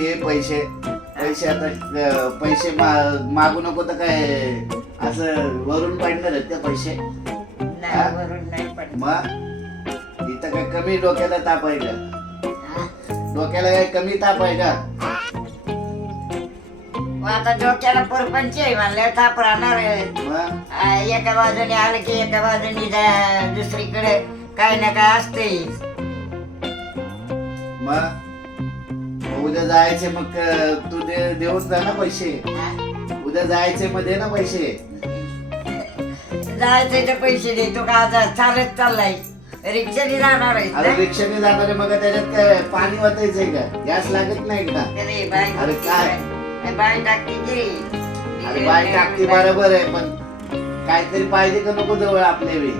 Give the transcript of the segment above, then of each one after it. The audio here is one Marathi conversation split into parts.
दे पैसे पैसे आता अं, पैसे मा- मागू नको तर काय असं वरून पडणार आहेत त्या पैसे? नाही वरून नाही पण मग? इथं काय कमी डोक्याला ताप आहे का? हा. डोक्याला काय कमी ताप आहे का? मग आता डोक्याला परपंच आहे म्हणल्यावर ताप राहणार आहे. मग? आ, एका बाजूने आलं की एका बाजूने जा- दुसरीकडे काय ना काय असते मग? उद्या जायचे मग अं, तू दे देऊन जा ना पैसे. उद्या जायचे मग दे ना पैसे. जायचे ते पैसे देतो का आता चालत चाललाय. रिक्षाने जाणार अरे रिक्षाने जाणारे मग त्याच्यात काय पाणी वाटायचंय का? गॅस लागत नाही का अरे बाय अरे काय? बाय टाकते की. अरे बाय टाकते बरोबर आहे पण काहीतरी पाहिजे का नको जवळ आपले बी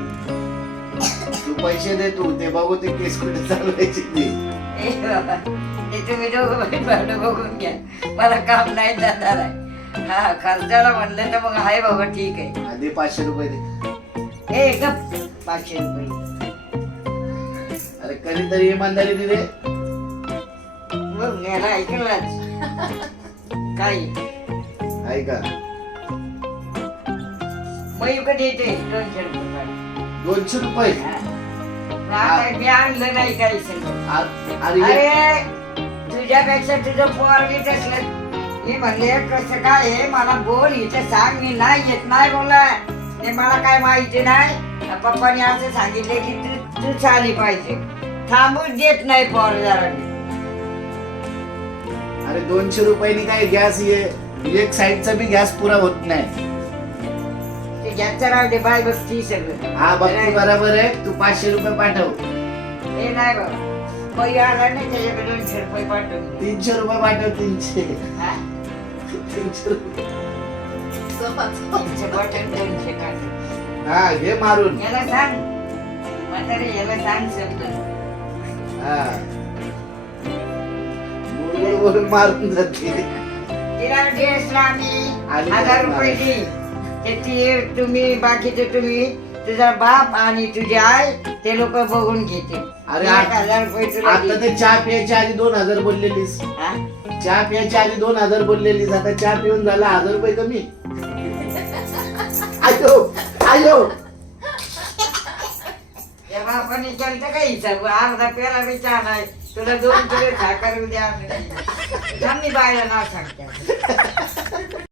तू पैसे दे तू ते बघू ते केस कुठे चालवायची ते. ते तुम्ही दोघं भावंडं बघून घ्या. मला काम नाही जाणार आहे. हा खर्चाला म्हणलं तर मग आहे बाबा ठीक आहे. आधी पाचशे रुपये दे. ए गप. पाचशे रुपये. अरे कधीतरी इमानदारी दिले मग याला ऐकलाच काही आहे का? मग कधी येते दोनशे रुपये. दोनशे रुपये? हा. आता मी आणलं नाही काही सगळं. आ- अरे तुझ्यापेक्षा तुझं मी म्हणले कसं काय आहे मला बोल इथं सांग मी नाही येत नाही बोला ते मला काय माहिती नाही. पप्पाने असं सांगितले की तू तूच आली पाहिजे. थांबूच देत नाही पोर जरा. अरे दोनशे रुपयानी काय गॅस ये? एक साईडचा बी गॅस पुरा होत नाही. ते राहू दे बाय बघती सगळं. हा बघते बरोबर आहे. तू पाचशे रुपये पाठव. हे नाही बाबा पै आला नाही त्याच्याकडे दोनशे रुपये पाठवून दे. तीनशे रुपये पाठव तीनशे. हा? तीनशे रुपये. दोनशे काढ हा घे मारून. याला सांग. म्हातारे याला सांग समजून हा. बोलून मारून जाते. तिला ड्रेसला आम्ही आणि हजार रुपये ते ती तुम्ही बाकीचे तुम्ही तुझा बाप आणि तुझी आई ते लोक बघून घेते अरे एक हजार रुपये तुला आता. ते चहा प्यायच्या आधी दोन हजार बोललेलीस. हा? चहा प्यायच्या आधी दोन हजार बोललेलीस. आता चहा पिऊन झाला हजार रुपये कमी. आयो आयो. त्या बापाने केलं का हिसाब? अर्धा पेला बी चहा नाही. तुला दोन किलो साखर उद्या. थांब मी बायला नाव सांगते.